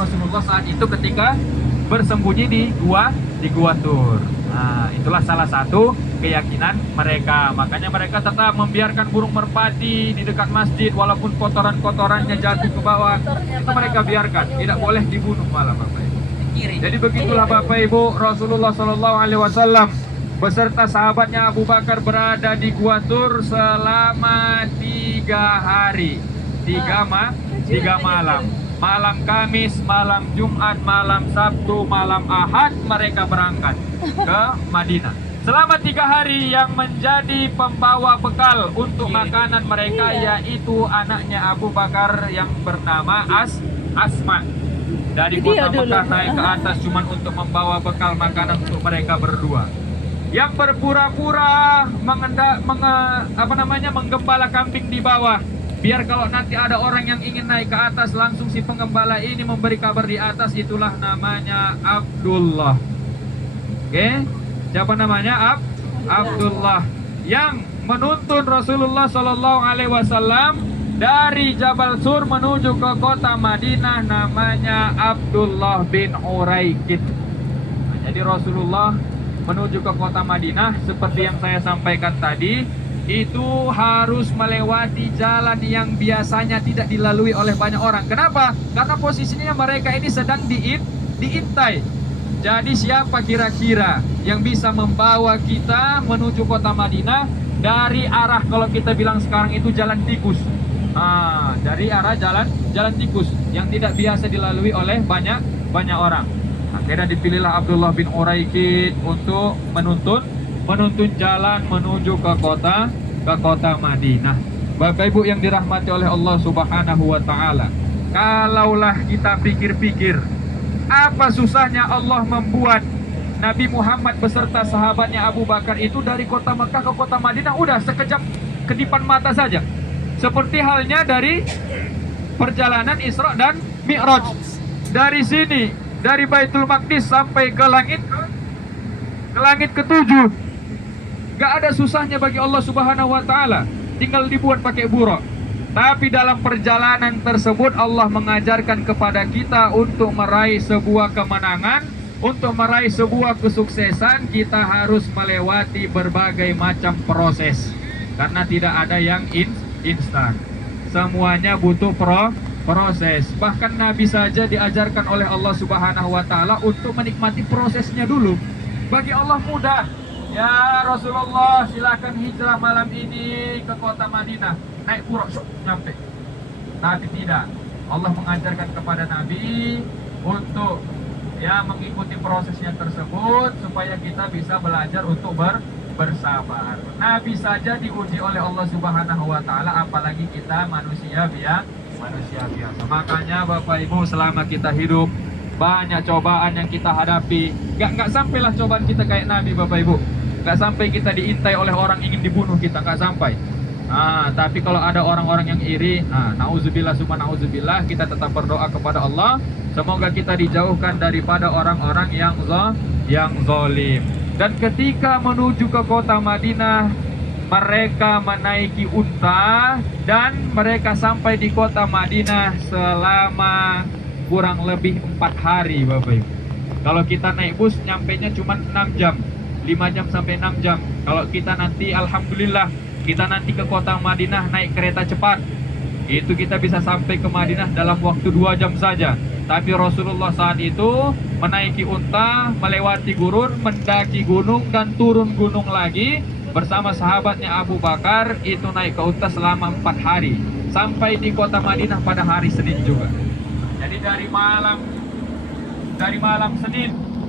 Rasulullah saat itu ketika bersembunyi di Gua Tur. Nah, itulah salah satu keyakinan mereka. Makanya mereka tetap membiarkan burung merpati di dekat masjid walaupun kotoran-kotorannya jatuh ke bawah. Itu mereka biarkan, tidak boleh dibunuh malah Bapak Ibu. Jadi begitulah Bapak Ibu, Rasulullah Shallallahu Alaihi Wasallam beserta sahabatnya Abu Bakar berada di Gua Tur selama 3 hari, 3 malam. Malam Kamis, malam Jumat, malam Sabtu, malam Ahad mereka berangkat ke Madinah. Selama 3 hari yang menjadi pembawa bekal untuk makanan mereka yaitu anaknya Abu Bakar yang bernama Asma. Dari kota Mekah naik ke atas cuman untuk membawa bekal makanan untuk mereka berdua. Yang berpura-pura menggembala kambing di bawah. Biar kalau nanti ada orang yang ingin naik ke atas, langsung si penggembala ini memberi kabar di atas. Itulah namanya Abdullah. Oke, siapa namanya? Abdullah. Yang menuntun Rasulullah Shallallahu Alaihi Wasallam dari Jabal Sur menuju ke kota Madinah, namanya Abdullah bin Uraikid. Nah, jadi Rasulullah menuju ke kota Madinah seperti yang saya sampaikan tadi, itu harus melewati jalan yang biasanya tidak dilalui oleh banyak orang. Kenapa? Karena posisinya mereka ini sedang diintai. Jadi siapa kira-kira yang bisa membawa kita menuju kota Madinah dari arah, kalau kita bilang sekarang itu jalan tikus. Dari arah jalan tikus yang tidak biasa dilalui oleh banyak orang. Akhirnya dipilihlah Abdullah bin Uraikid untuk menuntun jalan menuju ke kota Madinah. Bapak Ibu yang dirahmati oleh Allah Subhanahu wa taala. Kalaulah kita pikir-pikir, apa susahnya Allah membuat Nabi Muhammad beserta sahabatnya Abu Bakar itu dari kota Mekah ke kota Madinah udah sekejap kedipan mata saja. Seperti halnya dari perjalanan Isra dan Mi'raj. Dari sini, dari Baitul Maqdis sampai ke langit ke-7. Gak ada susahnya bagi Allah Subhanahu wa taala, tinggal dibuat pakai buruk. Tapi dalam perjalanan tersebut Allah mengajarkan kepada kita untuk meraih sebuah kemenangan, untuk meraih sebuah kesuksesan, kita harus melewati berbagai macam proses. Karena tidak ada yang instan. Semuanya butuh proses. Bahkan Nabi saja diajarkan oleh Allah Subhanahu wa taala untuk menikmati prosesnya dulu. Bagi Allah mudah. Ya Rasulullah, silakan hijrah malam ini ke kota Madinah. Naik buruk, nyampe. Tapi tidak. Allah mengajarkan kepada Nabi untuk mengikuti prosesnya tersebut supaya kita bisa belajar untuk bersabar. Nabi saja diuji oleh Allah Subhanahu wa taala, apalagi kita manusia biasa. Makanya Bapak Ibu, selama kita hidup banyak cobaan yang kita hadapi. Gak sampailah cobaan kita kayak Nabi Bapak Ibu. Gak sampai kita diintai oleh orang ingin dibunuh kita, gak sampai. Tapi kalau ada orang-orang yang iri, nauzubillah summa nauzubillah, kita tetap berdoa kepada Allah, semoga kita dijauhkan daripada orang-orang yang zalim. Dan ketika menuju ke kota Madinah, mereka menaiki unta dan mereka sampai di kota Madinah selama kurang lebih 4 hari Bapak Ibu. Kalau kita naik bus nyampainya cuma 6 jam, 5 jam sampai 6 jam. Kalau kita nanti alhamdulillah kita nanti ke kota Madinah naik kereta cepat, itu kita bisa sampai ke Madinah dalam waktu 2 jam saja. Tapi Rasulullah saat itu menaiki unta, melewati gurun, mendaki gunung dan turun gunung lagi bersama sahabatnya Abu Bakar, itu naik ke unta selama 4 hari. Sampai di kota Madinah pada hari Senin juga. Jadi dari malam Senin